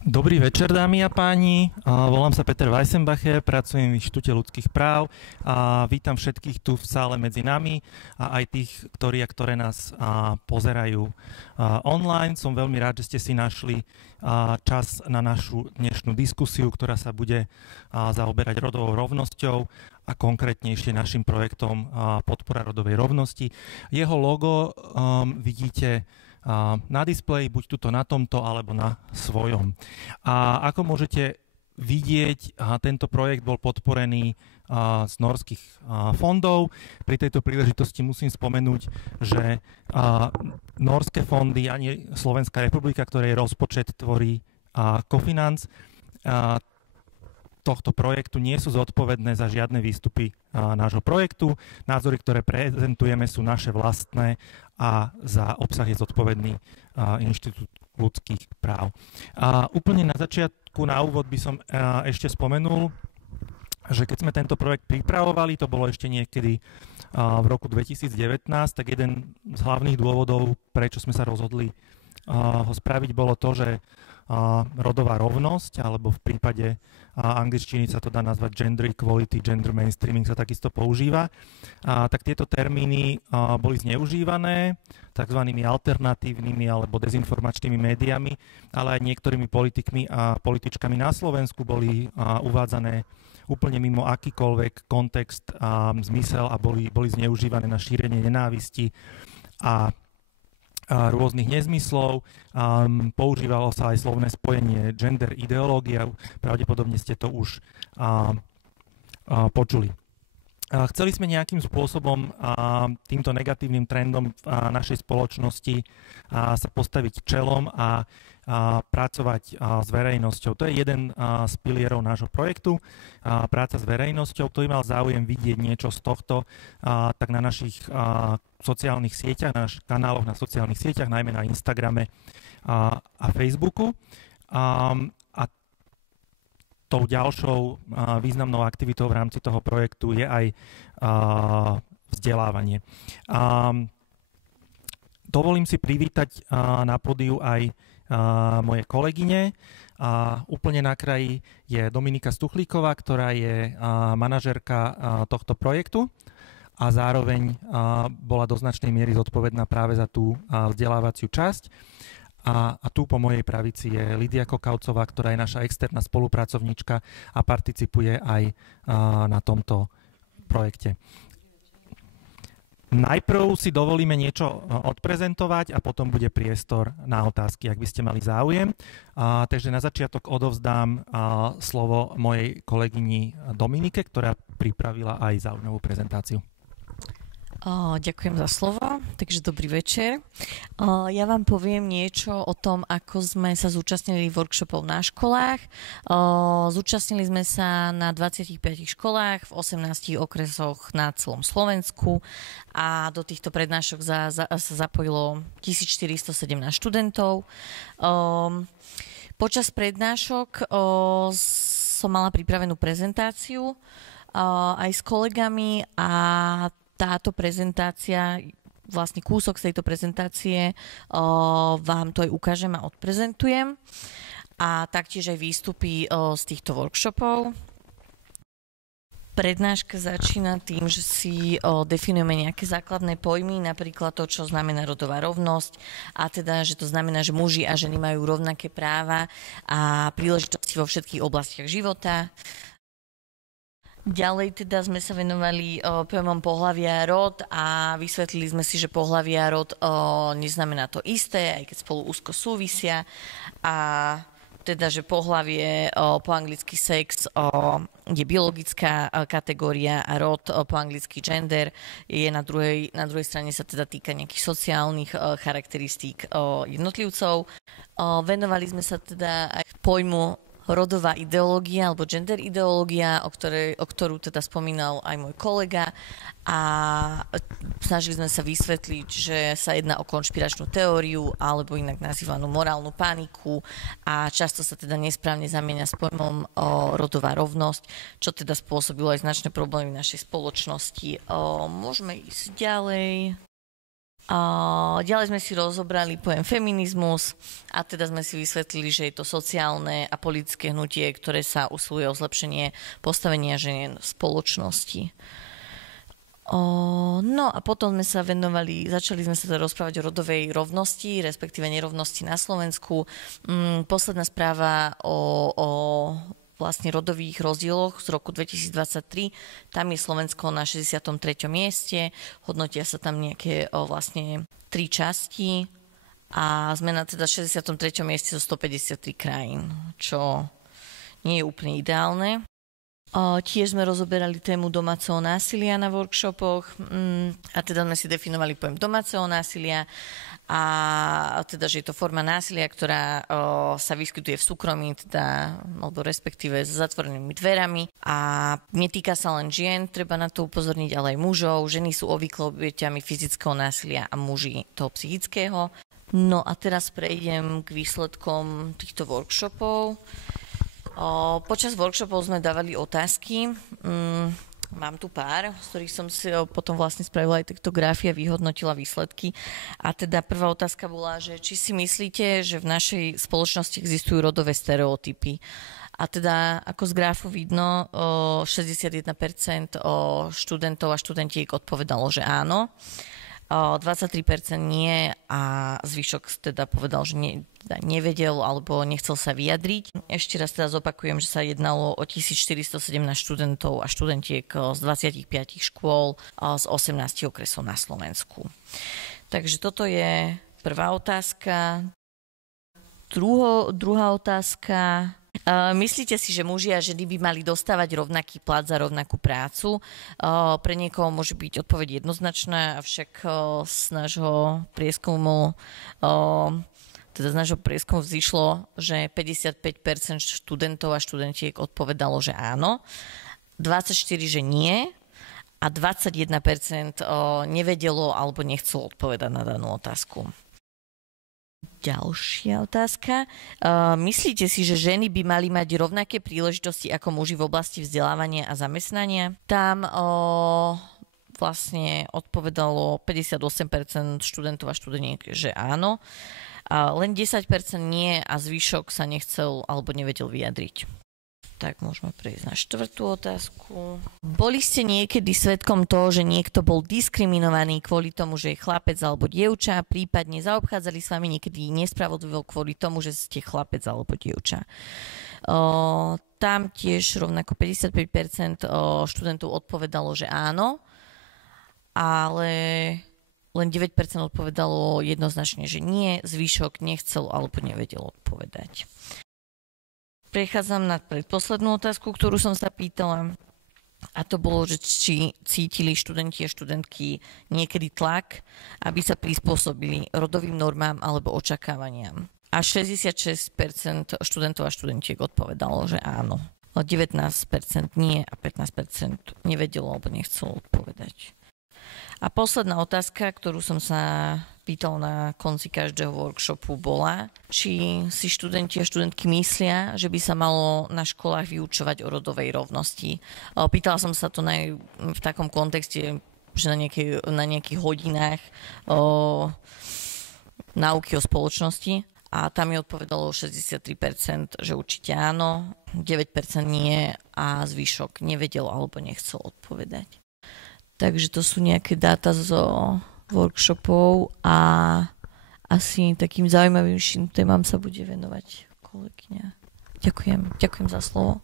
Dobrý večer, dámy a páni. Volám sa Peter Weissenbacher, pracujem v Inštitúte ľudských práv a vítam všetkých tu v sále medzi nami a aj tých, ktorí a ktoré nás pozerajú online. Som veľmi rád, že ste si našli čas na našu dnešnú diskusiu, ktorá sa bude zaoberať rodovou rovnosťou a konkrétnejšie našim projektom Podpora rodovej rovnosti. Jeho logo vidíte na displeji, buď tuto na tomto, alebo na svojom. A ako môžete vidieť, tento projekt bol podporený z norských fondov. Pri tejto príležitosti musím spomenúť, že norské fondy ani Slovenská republika, ktorej rozpočet tvorí Cofinance, tohto projektu nie sú zodpovedné za žiadne výstupy nášho projektu. Názory, ktoré prezentujeme, sú naše vlastné a za obsah je zodpovedný Inštitút ľudských práv. Úplne na začiatku, na úvod by som ešte spomenul, že keď sme tento projekt pripravovali, to bolo ešte niekedy v roku 2019, tak jeden z hlavných dôvodov, prečo sme sa rozhodli ho spraviť, bolo to, že rodová rovnosť, alebo v prípade angličtiny sa to dá nazvať gender equality, gender mainstreaming sa takisto používa, tak tieto termíny boli zneužívané takzvanými alternatívnymi alebo dezinformačnými médiami, ale aj niektorými politikmi a političkami na Slovensku boli uvádzané úplne mimo akýkoľvek kontext a zmysel a boli zneužívané na šírenie nenávisti a rôznych nezmyslov. Používalo sa aj slovné spojenie gender ideológia, pravdepodobne ste to už počuli. Chceli sme nejakým spôsobom týmto negatívnym trendom v našej spoločnosti sa postaviť čelom a pracovať s verejnosťou. To je jeden z pilierov nášho projektu, práca s verejnosťou. Kto by mal záujem vidieť niečo z tohto, tak na našich sociálnych sieťach, na našich kanáloch na sociálnych sieťach, najmä na Instagrame a Facebooku. A tou ďalšou významnou aktivitou v rámci toho projektu je aj vzdelávanie. Dovolím si privítať na pódiu aj moje kolegyne. Úplne na kraji je Dominika Stuchlíková, ktorá je manažérka tohto projektu a zároveň bola do značnej miery zodpovedná práve za tú vzdelávaciu časť. A tu po mojej pravici je Lidia Kokavcová, ktorá je naša externá spolupracovníčka a participuje aj na tomto projekte. Najprv si dovolíme niečo odprezentovať a potom bude priestor na otázky, ak by ste mali záujem. Takže na začiatok odovzdám slovo mojej kolegyni Dominike, ktorá pripravila aj zaujímavú prezentáciu. Ďakujem za slovo, takže dobrý večer. Ja vám poviem niečo o tom, ako sme sa zúčastnili workshopov na školách. Zúčastnili sme sa na 25 školách v 18 okresoch na celom Slovensku a do týchto prednášok sa zapojilo 1417 študentov. Počas prednášok som mala pripravenú prezentáciu aj s kolegami a táto prezentácia, vlastne kúsok z tejto prezentácie vám to aj ukážem a odprezentujem a taktiež aj výstupy z týchto workshopov. Prednáška začína tým, že si definujeme nejaké základné pojmy, napríklad to, čo znamená rodová rovnosť a teda, že to znamená, že muži a ženy majú rovnaké práva a príležitosti vo všetkých oblastiach života. Ďalej teda sme sa venovali pojmom pohlavia a rod a vysvetlili sme si, že pohlavia a rod neznamená to isté, aj keď spolu úzko súvisia a teda, že pohlavie po anglicky sex je biologická kategória a rod po anglicky gender je na druhej strane sa teda týka nejakých sociálnych charakteristík jednotlivcov. Venovali sme sa teda aj pojmu rodová ideológia alebo gender ideológia, o ktorú teda spomínal aj môj kolega a snažili sme sa vysvetliť, že sa jedná o konšpiračnú teóriu alebo inak nazývanú morálnu paniku a často sa teda nesprávne zamieňa s pojmom rodová rovnosť, čo teda spôsobilo aj značné problémy v našej spoločnosti. Môžeme ísť ďalej. Ďalej sme si rozobrali pojem feminizmus a teda sme si vysvetlili, že je to sociálne a politické hnutie, ktoré sa usiluje o zlepšenie postavenia žien v spoločnosti. No a potom sme sa začali sme sa rozprávať o rodovej rovnosti, respektíve nerovnosti na Slovensku. Posledná správa o vlastne rodových rozdieloch z roku 2023. Tam je Slovensko na 63. mieste, hodnotia sa tam nejaké vlastne 3 časti a sme na teda 63. mieste zo 153 krajín, čo nie je úplne ideálne. Tiež sme rozoberali tému domáceho násilia na workshopoch a teda sme si definovali pojem domáceho násilia a teda, že je to forma násilia, ktorá sa vyskytuje v súkromí, teda, alebo respektíve s zatvorenými dverami a netýka sa len žien, treba na to upozorniť, ale aj mužov. Ženy sú obvykle obeťami fyzického násilia a muži toho psychického. No a teraz prejdem k výsledkom týchto workshopov. Počas workshopov sme dávali otázky. Mám tu pár, z ktorých som si potom vlastne spravila aj takto grafy a vyhodnotila výsledky. A teda prvá otázka bola, že či si myslíte, že v našej spoločnosti existujú rodové stereotypy. A teda, ako z grafu vidno, 61% študentov a študentiek odpovedalo, že áno. 23% nie a zvyšok teda povedal, že nevedel alebo nechcel sa vyjadriť. Ešte raz teda zopakujem, že sa jednalo o 1417 študentov a študentiek z 25 škôl z 18 okresov na Slovensku. Takže toto je prvá otázka. Druhá otázka. Myslíte si, že muži a ženy by mali dostávať rovnaký plat za rovnakú prácu? Pre niekoho môže byť odpoveď jednoznačná, avšak z nášho prieskumu vzýšlo, že 55% študentov a študentiek odpovedalo, že áno, 24% že nie a 21% nevedelo alebo nechcelo odpovedať na danú otázku. Ďalšia otázka. Myslíte si, že ženy by mali mať rovnaké príležitosti ako muži v oblasti vzdelávania a zamestnania? Tam vlastne odpovedalo 58% študentov a študentiek, že áno. Len 10% nie a zvyšok sa nechcel alebo nevedel vyjadriť. Tak môžeme prejsť na štvrtú otázku. Boli ste niekedy svedkom toho, že niekto bol diskriminovaný kvôli tomu, že je chlapec alebo dievča, prípadne zaobchádzali s vami niekedy nespravodlivo kvôli tomu, že ste chlapec alebo dievča? Tam tiež rovnako 55% študentov odpovedalo, že áno, ale len 9% odpovedalo jednoznačne, že nie, zvyšok nechcel alebo nevedel odpovedať. Prechádzam na predposlednú otázku, ktorú som sa pýtala. A to bolo, že či cítili študenti a študentky niekedy tlak, aby sa prispôsobili rodovým normám alebo očakávaniam. A 66% študentov a študentiek odpovedalo, že áno. 19% nie a 15% nevedelo alebo nechcelo odpovedať. A posledná otázka, ktorú som sa pýtal na konci každého workshopu, bola, či si študenti a študentky myslia, že by sa malo na školách vyučovať o rodovej rovnosti. Pýtala som sa to v takom kontexte, že na nejakých hodinách náuky o spoločnosti a tam mi odpovedalo 63%, že určite áno, 9% nie a zvyšok nevedel alebo nechcel odpovedať. Takže to sú nejaké dáta zo workshopov a asi takým zaujímavejším témam sa bude venovať kolegyňa. Ďakujem za slovo.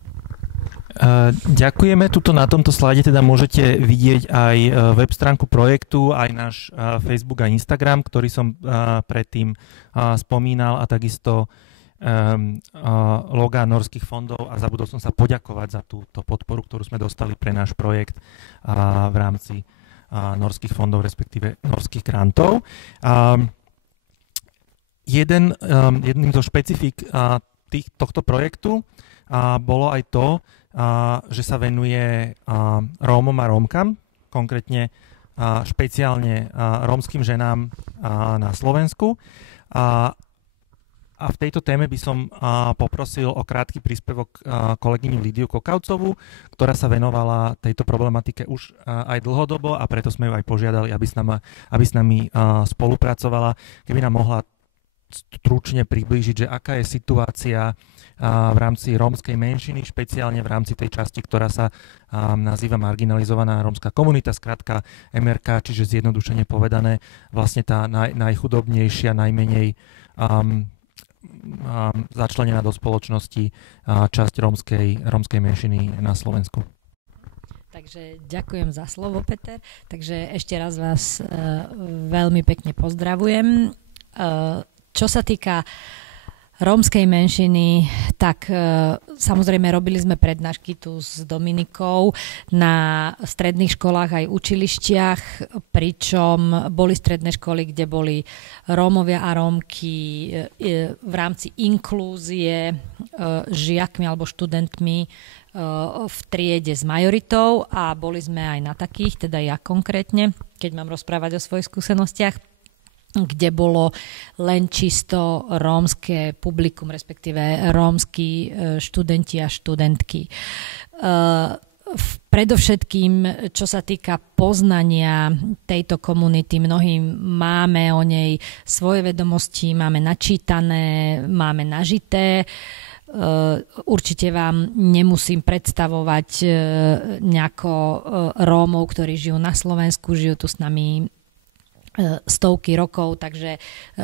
Ďakujeme. Tuto na tomto slajde teda môžete vidieť aj web stránku projektu, aj náš Facebook a Instagram, ktorý som predtým spomínal a takisto logá norských fondov a zabudol som sa poďakovať za túto podporu, ktorú sme dostali pre náš projekt v rámci norských fondov, respektíve norských grantov. Jedným zo špecifík tohto projektu bolo aj to, že sa venuje Rómom a Rómkam, konkrétne špeciálne rómskym ženám na Slovensku. A v tejto téme by som poprosil o krátky príspevok kolegyňu Lidiu Kokavcovú, ktorá sa venovala tejto problematike už aj dlhodobo a preto sme ju aj požiadali, aby s nami spolupracovala. Keby nám mohla stručne priblížiť, že aká je situácia v rámci rómskej menšiny, špeciálne v rámci tej časti, ktorá sa nazýva marginalizovaná rómska komunita, skrátka MRK, čiže zjednodušene povedané, vlastne tá najchudobnejšia, najmenej začlenená do spoločnosti časť rómskej menšiny na Slovensku. Takže ďakujem za slovo, Peter. Takže ešte raz vás veľmi pekne pozdravujem. Čo sa týka rómskej menšiny, tak samozrejme robili sme prednášky tu s Dominikou na stredných školách aj učilištiach, pričom boli stredné školy, kde boli Rómovia a Rómky v rámci inklúzie žiakmi alebo študentmi v triede s majoritou a boli sme aj na takých, teda ja konkrétne, keď mám rozprávať o svojich skúsenostiach, kde bolo len čisto rómske publikum, respektíve rómski študenti a študentky. Predovšetkým, čo sa týka poznania tejto komunity, mnohí máme o nej svoje vedomosti, máme načítané, máme nažité. Určite vám nemusím predstavovať nejako Rómov, ktorí žijú na Slovensku, žijú tu s nami stovky rokov, takže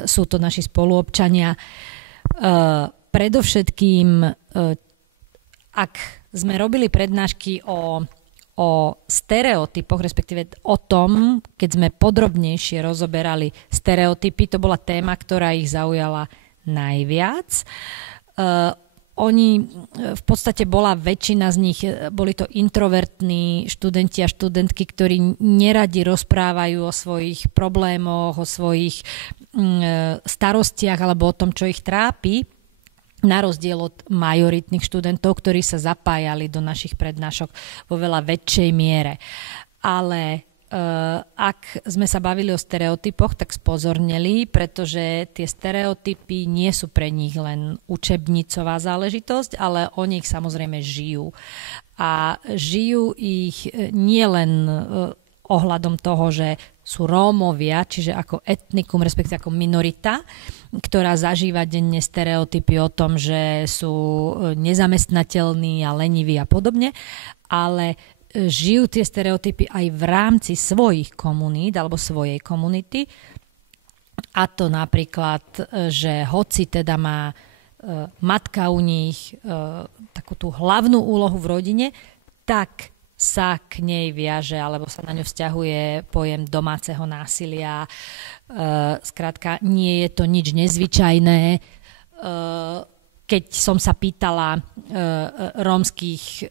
sú to naši spoluobčania. Predovšetkým, ak sme robili prednášky o stereotypoch, respektíve o tom, keď sme podrobnejšie rozoberali stereotypy, to bola téma, ktorá ich zaujala najviac. Oni, v podstate bola väčšina z nich, boli to introvertní študenti a študentky, ktorí neradi rozprávajú o svojich problémoch, o svojich starostiach alebo o tom, čo ich trápi, na rozdiel od majoritných študentov, ktorí sa zapájali do našich prednášok vo veľa väčšej miere. Ale ak sme sa bavili o stereotypoch, tak spozorneli, pretože tie stereotypy nie sú pre nich len učebnicová záležitosť, ale oni ich samozrejme žijú. A žijú ich nie len ohľadom toho, že sú Rómovia, čiže ako etnikum, respektíve ako minorita, ktorá zažíva denne stereotypy o tom, že sú nezamestnateľní a leniví a podobne, ale žijú tie stereotypy aj v rámci svojich komunít alebo svojej komunity. A to napríklad, že hoci teda má matka u nich takú tú hlavnú úlohu v rodine, tak sa k nej viaže alebo sa na ňu vzťahuje pojem domáceho násilia. Skrátka, nie je to nič nezvyčajné. Keď som sa pýtala rómskych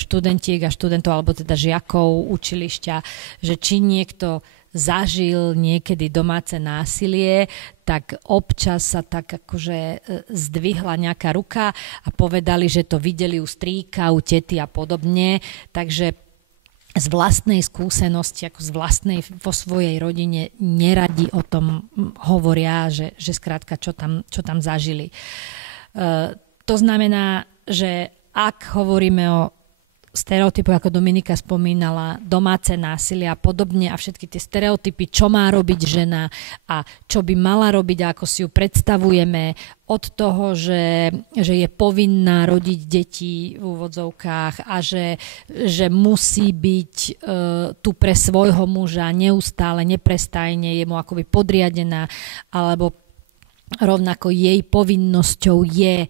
študentiek a študentov, alebo teda žiakov učilišťa, že či niekto zažil niekedy domáce násilie, tak občas sa tak akože zdvihla nejaká ruka a povedali, že to videli u strýka, u tety a podobne. Takže z vlastnej skúsenosti, ako z vlastnej vo svojej rodine neradi o tom hovoria, že skrátka čo tam zažili. To znamená, že ak hovoríme o stereotypoch, ako Dominika spomínala, domáce násilie a podobne a všetky tie stereotypy, čo má robiť žena a čo by mala robiť a ako si ju predstavujeme od toho, že je povinná rodiť deti v úvodzovkách a že musí byť tu pre svojho muža neustále, neprestajne, je mu akoby podriadená, alebo rovnako jej povinnosťou je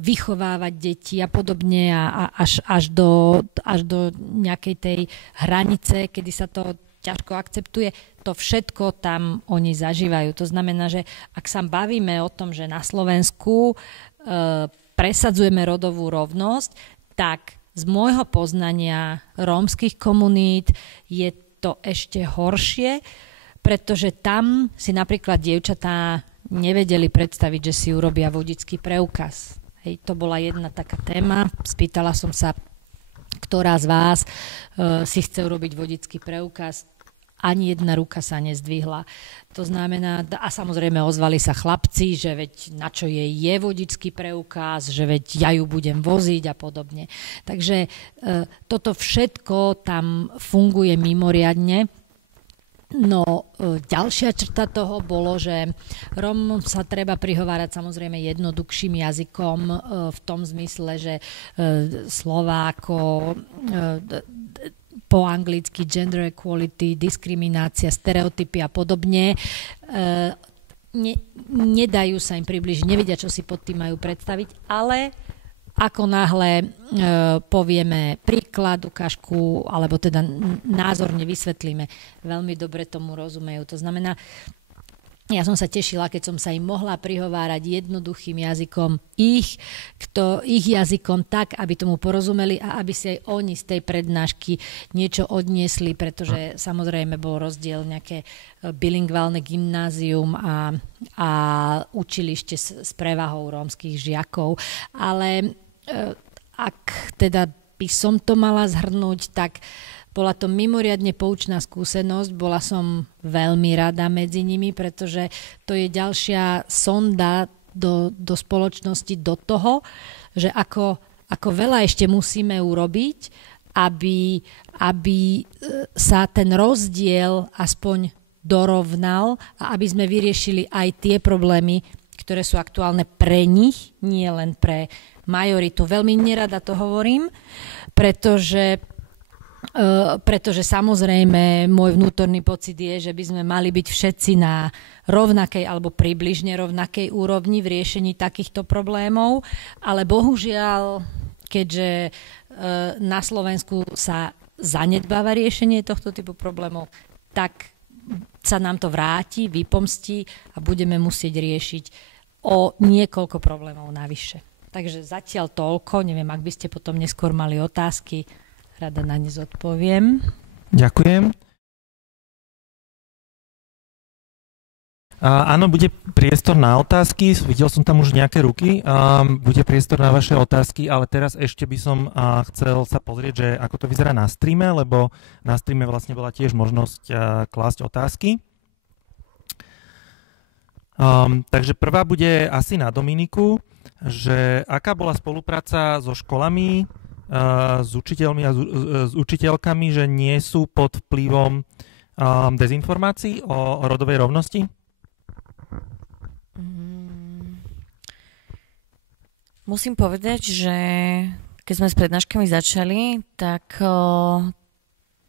vychovávať deti a podobne a až do nejakej tej hranice, kedy sa to ťažko akceptuje, to všetko tam oni zažívajú. To znamená, že ak sa bavíme o tom, že na Slovensku presadzujeme rodovú rovnosť, tak z môjho poznania rómskych komunít je to ešte horšie, pretože tam si napríklad dievčatá nevedeli predstaviť, že si urobia vodický preukaz. Hej, to bola jedna taká téma. Spýtala som sa, ktorá z vás si chce urobiť vodický preukaz. ani jedna ruka sa nezdvihla. To znamená, a samozrejme ozvali sa chlapci, že veď na čo je vodičský preukaz, že veď ja ju budem voziť a podobne. Takže toto všetko tam funguje mimoriadne. No, ďalšia črta toho bolo, že Rómom sa treba prihovárať samozrejme jednoduchším jazykom v tom zmysle, že Slováko, po anglicky gender equality, diskriminácia, stereotypy a podobne, nedajú sa im približiť, nevedia, čo si pod tým majú predstaviť, ale ako náhle povieme príklad, ukážku, alebo teda názorne vysvetlíme, veľmi dobre tomu rozumejú. To znamená, ja som sa tešila, keď som sa im mohla prihovárať jednoduchým jazykom ich jazykom tak, aby tomu porozumeli a aby si aj oni z tej prednášky niečo odniesli, pretože samozrejme bol rozdiel nejaké bilingválne gymnázium a učilište s prevahou rómskych žiakov. Ale ak teda by som to mala zhrnúť, tak bola to mimoriadne poučná skúsenosť, bola som veľmi rada medzi nimi, pretože to je ďalšia sonda do spoločnosti, do toho, že ako veľa ešte musíme urobiť, aby sa ten rozdiel aspoň dorovnal a aby sme vyriešili aj tie problémy, ktoré sú aktuálne pre nich, nie len pre majoritu. Veľmi nerada to hovorím, pretože samozrejme môj vnútorný pocit je, že by sme mali byť všetci na rovnakej alebo približne rovnakej úrovni v riešení takýchto problémov, ale bohužiaľ, keďže na Slovensku sa zanedbáva riešenie tohto typu problémov, tak sa nám to vráti, vypomstí a budeme musieť riešiť o niekoľko problémov navyše. Takže zatiaľ toľko, neviem, ak by ste potom neskôr mali otázky, rada na ne zodpoviem. Ďakujem. Áno, bude priestor na otázky. Videl som tam už nejaké ruky. Bude priestor na vaše otázky, ale teraz ešte by som chcel sa pozrieť, že ako to vyzerá na streame, lebo na streame vlastne bola tiež možnosť klásť otázky. Takže prvá bude asi na Dominiku, že aká bola spolupráca so školami, s učiteľmi a s učiteľkami, že nie sú pod vplyvom dezinformácií o rodovej rovnosti? Musím povedať, že keď sme s prednáškami začali, tak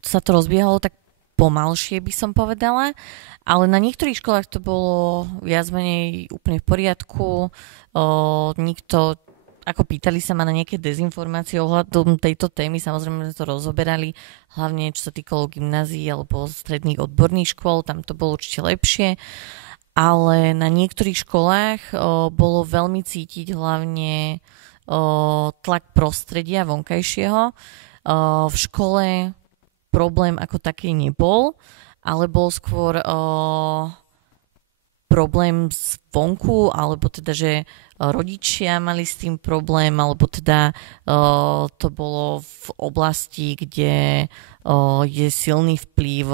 sa to rozbiehalo tak pomalšie, by som povedala, ale na niektorých školách to bolo viac menej úplne v poriadku. Nikto, ako pýtali sa ma na nejaké dezinformácie ohľadom tejto témy, samozrejme sme to rozoberali, hlavne čo sa týkalo gymnázií alebo stredných odborných škôl, tam to bolo určite lepšie, ale na niektorých školách bolo veľmi cítiť hlavne tlak prostredia vonkajšieho. V škole problém ako taký nebol, ale bol skôr problém zvonku, alebo teda, že rodičia mali s tým problém, alebo teda to bolo v oblasti, kde je silný vplyv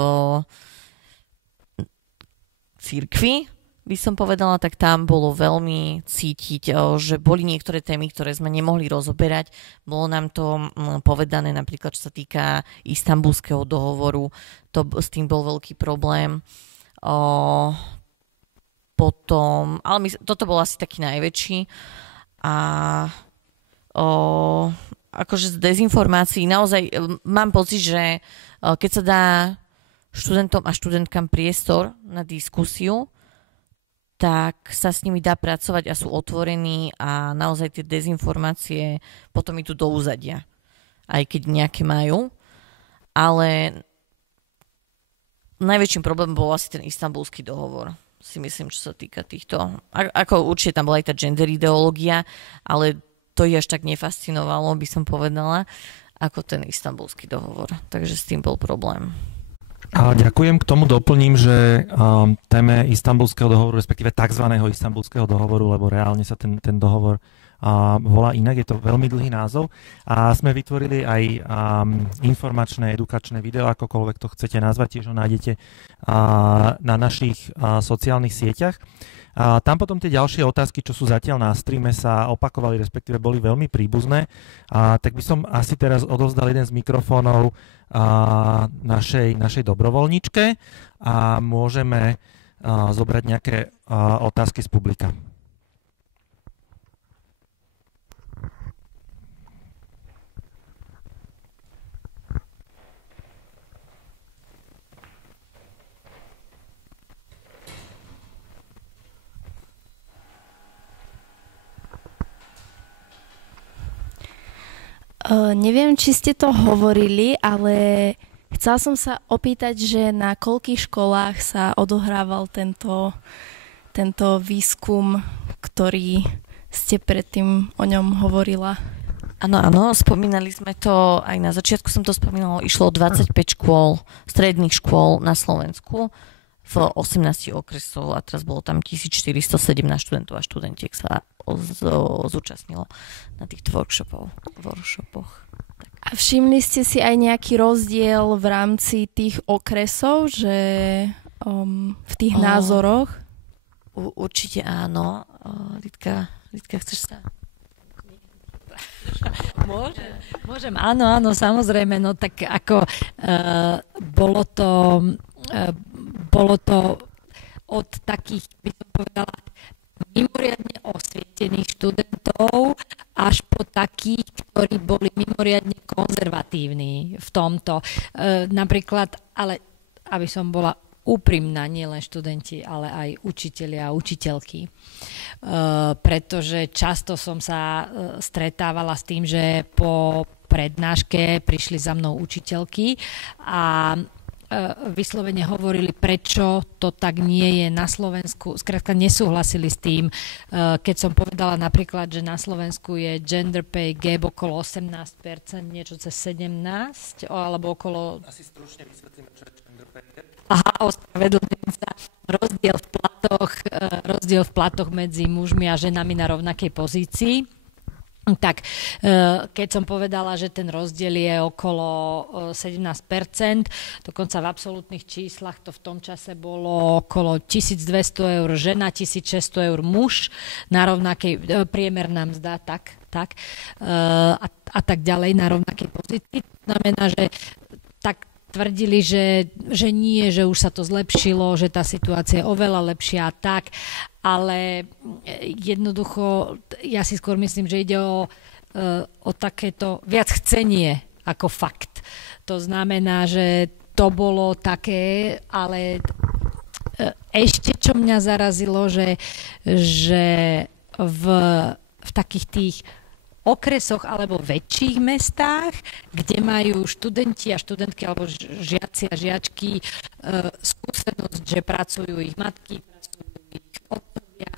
cirkvi, by som povedala, tak tam bolo veľmi cítiť, že boli niektoré témy, ktoré sme nemohli rozoberať. Bolo nám to povedané napríklad, čo sa týka Istanbulského dohovoru, s tým bol veľký problém. Potom, ale toto bol asi taký najväčší. A akože z dezinformácií naozaj mám pocit, že keď sa dá študentom a študentkám priestor na diskusiu, tak sa s nimi dá pracovať a sú otvorení a naozaj tie dezinformácie potom idú do úzadia, aj keď nejaké majú. Ale najväčším problémom bol asi ten Istanbulský dohovor, si myslím, čo sa týka týchto. Ako určite tam bola aj tá gender ideológia, ale to je až tak nefascinovalo, by som povedala, ako ten Istanbulský dohovor. Takže s tým bol problém. A ďakujem, k tomu doplním, že téme Istanbulského dohovoru, respektíve tzv. Istanbulského dohovoru, lebo reálne sa ten dohovor volá inak, je to veľmi dlhý názov a sme vytvorili aj informačné, edukačné video, akokoľvek to chcete nazvať, tiež ho nájdete na našich sociálnych sieťach. Tam potom tie ďalšie otázky, čo sú zatiaľ na streame, sa opakovali, respektíve boli veľmi príbuzné. Tak by som asi teraz odovzdal jeden z mikrofónov našej dobrovoľničke a môžeme zobrať nejaké otázky z publika. Neviem, či ste to hovorili, ale chcela som sa opýtať, že na koľkých školách sa odohrával tento výskum, ktorý ste predtým o ňom hovorila? Áno, spomínali sme to, aj na začiatku som to spomínala, išlo 25 škôl, stredných škôl na Slovensku v 18 okresov a teraz bolo tam 1417 študentov a študentiek sa zúčastnilo na týchto workshopoch. A všimli ste si aj nejaký rozdiel v rámci tých okresov, že v tých názoroch? Určite áno. Lidka, chceš sa? Môžem, áno, samozrejme, no tak ako bolo to od takých, by som povedala, mimoriadne osvietených študentov až po takých, ktorí boli mimoriadne konzervatívni v tomto. Napríklad, ale aby som bola úprimná, nielen študenti, ale aj učitelia a učiteľky. Pretože často som sa stretávala s tým, že po prednáške prišli za mnou učiteľky a vyslovene hovorili, prečo to tak nie je na Slovensku. Skrátka nesúhlasili s tým, keď som povedala napríklad, že na Slovensku je gender pay gap okolo 18%, niečo cez 17%, alebo okolo... Asi stručne vysvetlíme, čo je gender pay gap. Ospravedlňujem sa. Rozdiel v platoch medzi mužmi a ženami na rovnakej pozícii. Tak keď som povedala, že ten rozdiel je okolo 17%, dokonca v absolútnych číslach to v tom čase bolo okolo 1200 eur žena, 1600 eur muž na rovnakej priemerná mzda, tak a tak ďalej na rovnakej pozícii. To znamená, že tak tvrdili, že nie, že už sa to zlepšilo, že tá situácia je oveľa lepšia a tak, ale jednoducho ja si skôr myslím, že ide o takéto viac chcenie ako fakt. To znamená, že to bolo také, ale ešte čo mňa zarazilo, že v takých tých okresoch alebo väčších mestách, kde majú študenti a študentky alebo žiaci a žiačky skúsenosť, že pracujú ich matky, pracujú ich otcovia,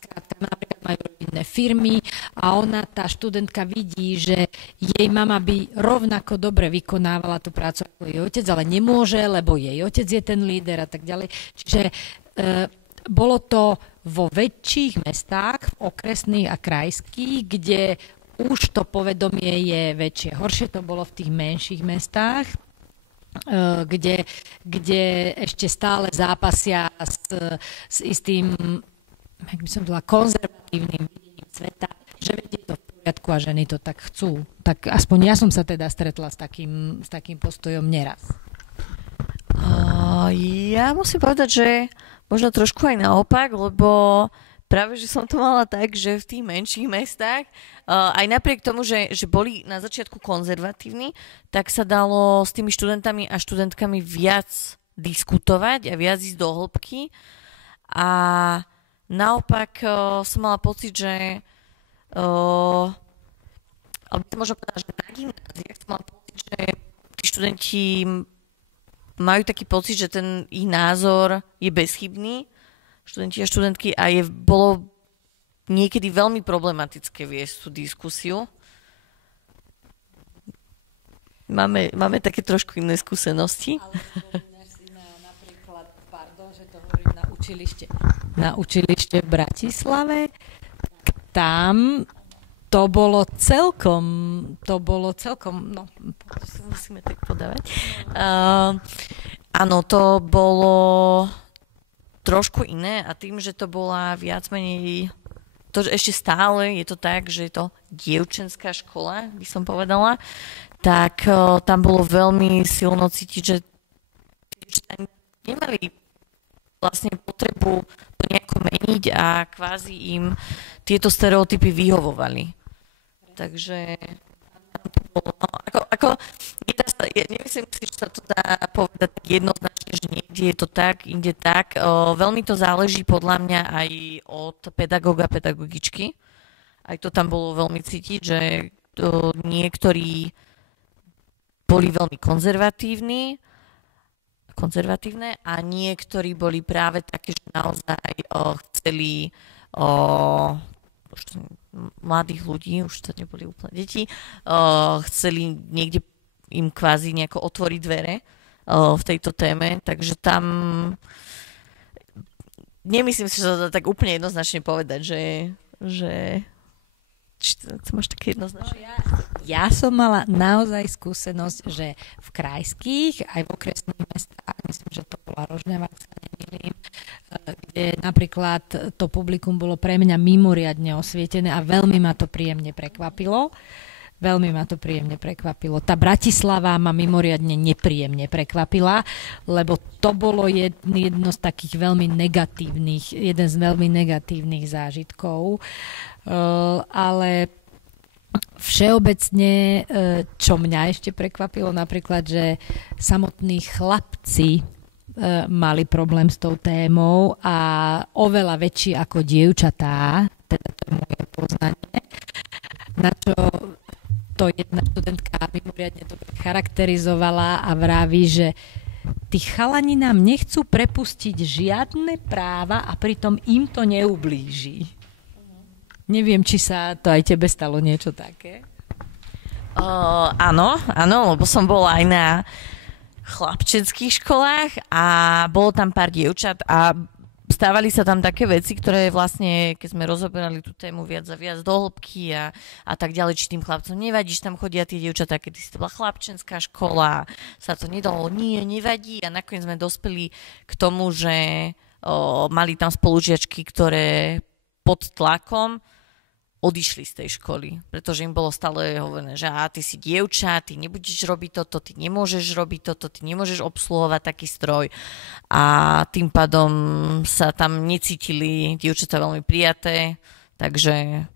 skrátka napríklad majú rodinné firmy a tá študentka vidí, že jej mama by rovnako dobre vykonávala tú prácu ako jej otec, ale nemôže, lebo jej otec je ten líder a tak ďalej. Čiže bolo to vo väčších mestách, okresných a krajských, kde už to povedomie je väčšie. Horšie to bolo v tých menších mestách, kde ešte stále zápasia s istým, jak by som bola, konzervatívnym videním sveta, že je to v poriadku a ženy to tak chcú. Tak aspoň ja som sa teda stretla s takým postojom neraz. Ja musím povedať, že možno trošku aj naopak, lebo práve, že som to mala tak, že v tých menších mestách, aj napriek tomu, že boli na začiatku konzervatívni, tak sa dalo s tými študentami a študentkami viac diskutovať a viac ísť do hĺbky. A naopak som mala pocit, že ale to možno povedať, že na gymnáziách som mala pocit, že tí študenti majú taký pocit, že ten ich názor je bezchybný, študenti a študentky, a bolo niekedy veľmi problematické viesť tú diskusiu. Máme také trošku iné skúsenosti. Ale spomínaš si napríklad, pardon, že to hovorím na učilište v Bratislave, tam to bolo celkom, no. Musíme tak podávať. Áno, to bolo trošku iné a tým, že to bola viac menej, to že ešte stále je to tak, že je to dievčenská škola, by som povedala, tak tam bolo veľmi silno cítiť, že nemali vlastne potrebu to nejako meniť a kvázi im tieto stereotypy vyhovovali. Takže to bolo, nemyslím si, že sa to dá povedať jednoznačne, že niekde je to tak, inde tak. Veľmi to záleží podľa mňa aj od pedagóga, pedagogičky. Aj to tam bolo veľmi cítiť, že niektorí boli veľmi konzervatívne a niektorí boli práve také, že naozaj chceli mladých ľudí, už to neboli úplne deti, chceli niekde im kvázi nejako otvoriť dvere v tejto téme, takže tam nemyslím si, že to tak úplne jednoznačne povedať, že to máš také jednoznačne. Ja som mala naozaj skúsenosť, že v krajských, aj v okresných mestách, myslím, že to bola Rožňava, ak sa nemýlim, kde napríklad to publikum bolo pre mňa mimoriadne osvietené a veľmi ma to príjemne prekvapilo. Tá Bratislava ma mimoriadne nepríjemne prekvapila, lebo to bolo jeden z veľmi negatívnych zážitkov. Ale všeobecne, čo mňa ešte prekvapilo, napríklad, že samotní chlapci mali problém s tou témou a oveľa väčší ako dievčatá, teda to je moje poznanie, na čo to jedna študentka mimoriadne dobre charakterizovala a vraví, že tí chalani nám nechcú prepustiť žiadne práva a pritom im to neublíži. Neviem, či sa to aj tebe stalo niečo také. Áno, lebo som bola aj na chlapčenských školách a bolo tam pár dievčat a stávali sa tam také veci, ktoré vlastne, keď sme rozoberali tú tému viac a viac do hĺbky a tak ďalej, či tým chlapcom nevadí, že tam chodia tie dievčatá, keď si to bola chlapčenská škola, sa to nedalo, nevadí a nakoniec sme dospeli k tomu, že mali tam spolužiačky, ktoré pod tlakom odišli z tej školy, pretože im bolo stále hovorené, že ty si dievča, ty nebudeš robiť toto, ty nemôžeš robiť toto, ty nemôžeš obsluhovať taký stroj a tým pádom sa tam necítili dievčatá veľmi prijaté, takže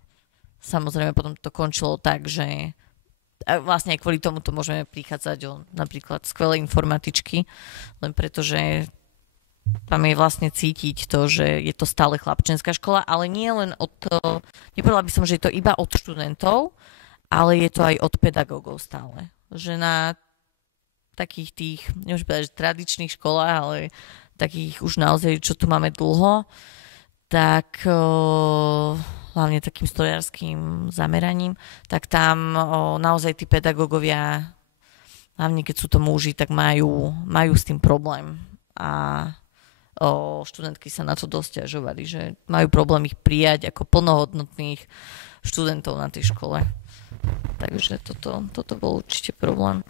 samozrejme potom to končilo tak, že vlastne aj kvôli tomu to môžeme prichádzať o napríklad skvelé informatičky, len pretože tam je vlastne cítiť to, že je to stále chlapčenská škola, ale nie len nepovedala by som, že je to iba od študentov, ale je to aj od pedagógov stále. Že na takých tých, nemôžem povedať, že tradičných školách, ale takých už naozaj, čo tu máme dlho, tak hlavne takým strojárským zameraním, tak tam naozaj tí pedagógovia, hlavne keď sú to muži, tak majú s tým problém. A študentky sa na to dosť ťažovali, že majú problém ich prijať ako plnohodnotných študentov na tej škole. Takže toto bol určite problém.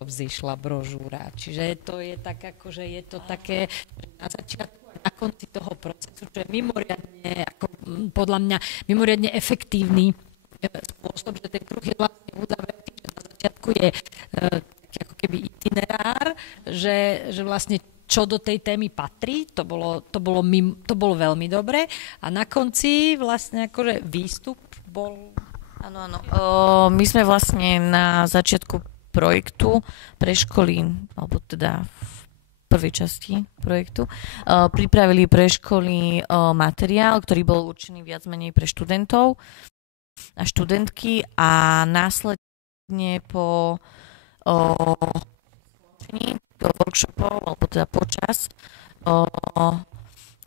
Vzýšla brožúra. Čiže to je tak, akože je to také na začiatku a na konci toho procesu, čo je mimoriadne, podľa mňa, mimoriadne efektívny spôsob, že ten kruh je vlastne uzavretý, že na začiatku je ako keby itinerár, že vlastne čo do tej témy patrí, to bolo veľmi dobre a na konci vlastne akože výstup bol... Áno. My sme vlastne na začiatku projektu pre školy, alebo teda v prvej časti projektu, pripravili pre školy materiál, ktorý bol určený viac menej pre študentov a študentky a následne po workshopov, alebo teda počas,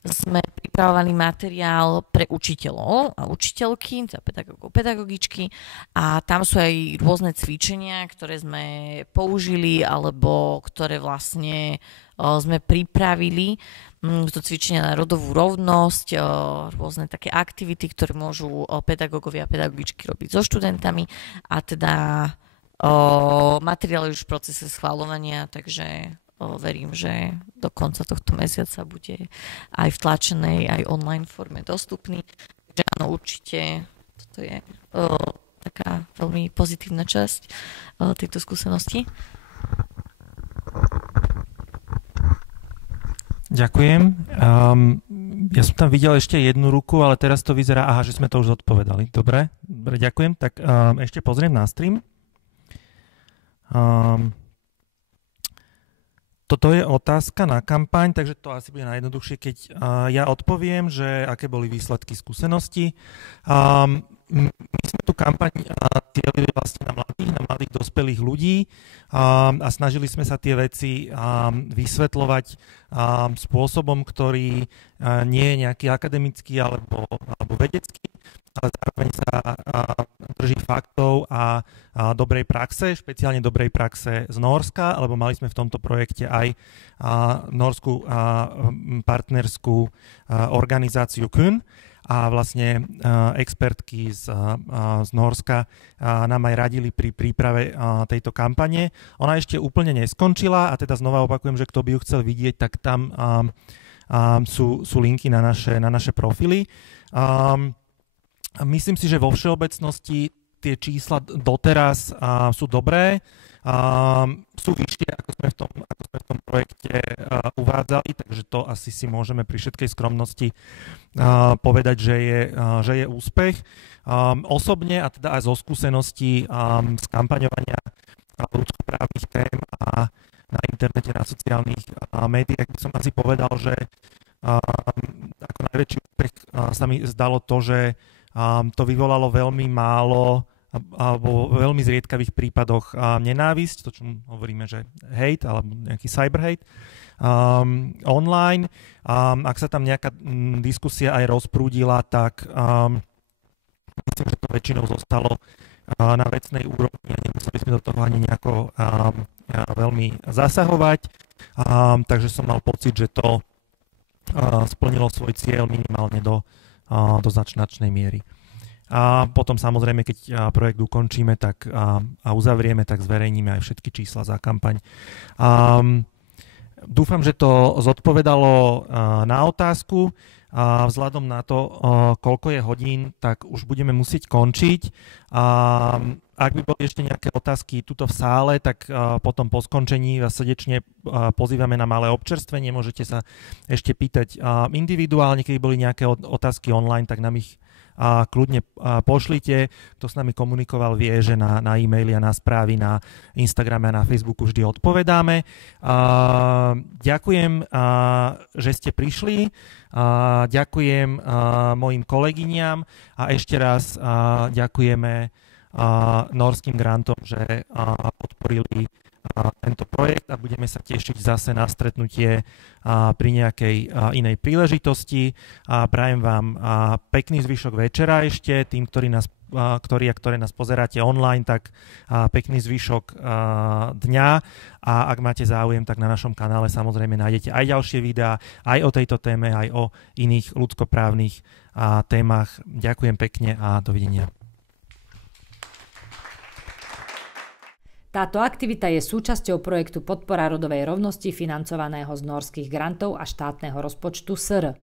sme pripravovali materiál pre učiteľov a učiteľky, za pedagógov, pedagogičky a tam sú aj rôzne cvičenia, ktoré sme použili alebo ktoré vlastne sme pripravili. To cvičenia na rodovú rovnosť, rôzne také aktivity, ktoré môžu pedagógovia a pedagogičky robiť so študentami a teda materiál je už v procese schvaľovania, takže verím, že do konca tohto mesiaca bude aj v tlačenej, aj online forme dostupný. Takže áno, určite toto je taká veľmi pozitívna časť tejto skúsenosti. Ďakujem. Ja som tam videl ešte jednu ruku, ale teraz to vyzerá, že sme to už odpovedali. Dobre, ďakujem. Tak ešte pozriem na stream. Toto je otázka na kampaň, takže to asi bude najjednoduchšie, keď ja odpoviem, že aké boli výsledky skúsenosti. My sme tú kampaň cielili vlastne na mladých dospelých ľudí a snažili sme sa tie veci vysvetľovať spôsobom, ktorý nie je nejaký akademický alebo vedecký, ale zároveň sa drží faktov a dobrej praxe, špeciálne dobrej praxe z Nórska, lebo mali sme v tomto projekte aj norskú partnerskú organizáciu KUN a vlastne expertky z Nórska nám aj radili pri príprave tejto kampane. Ona ešte úplne neskončila a teda znova opakujem, že kto by ju chcel vidieť, tak tam sú linky na naše profily. Myslím si, že vo všeobecnosti tie čísla doteraz sú dobré, sú vyššie, ako sme v tom projekte uvádzali, takže to asi si môžeme pri všetkej skromnosti povedať, že je úspech. Osobne a teda aj zo skúseností z kampaňovania ľudskoprávnych tém a na internete, na sociálnych médiách by som asi povedal, že ako najväčší úspech sa mi zdalo to, že to vyvolalo veľmi málo alebo v veľmi zriedkavých prípadoch nenávisť, to čo hovoríme, že hate alebo nejaký cyber hate online. Ak sa tam nejaká diskusia aj rozprúdila, tak myslím, že to väčšinou zostalo na vecnej úrovni a nemuseli sme do toho ani nejako veľmi zasahovať. Takže som mal pocit, že to splnilo svoj cieľ minimálne do značnej miery. A potom samozrejme, keď projekt ukončíme a uzavrieme, tak zverejníme aj všetky čísla za kampaň. Dúfam, že to zodpovedalo na otázku. Vzhľadom na to, koľko je hodín, tak už budeme musieť končiť. Ak by boli ešte nejaké otázky tuto v sále, tak potom po skončení vás srdečne pozývame na malé občerstvenie. Môžete sa ešte pýtať individuálne, keď boli nejaké otázky online, tak nám ich kľudne pošlite. Kto s nami komunikoval, vie, že na e-maily a na správy na Instagrame a na Facebooku vždy odpovedáme. Ďakujem, že ste prišli. Ďakujem mojim kolegyniam a ešte raz ďakujeme norským grantom, že podporili tento projekt a budeme sa tešiť zase na stretnutie pri nejakej inej príležitosti. Prajem vám pekný zvyšok večera ešte, tým, ktorí a ktoré nás pozeráte online, tak pekný zvyšok dňa a ak máte záujem, tak na našom kanále samozrejme nájdete aj ďalšie videá, aj o tejto téme, aj o iných ľudskoprávnych témach. Ďakujem pekne a dovidenia. Táto aktivita je súčasťou projektu Podpora rodovej rovnosti financovaného z nórskych grantov a štátneho rozpočtu SR.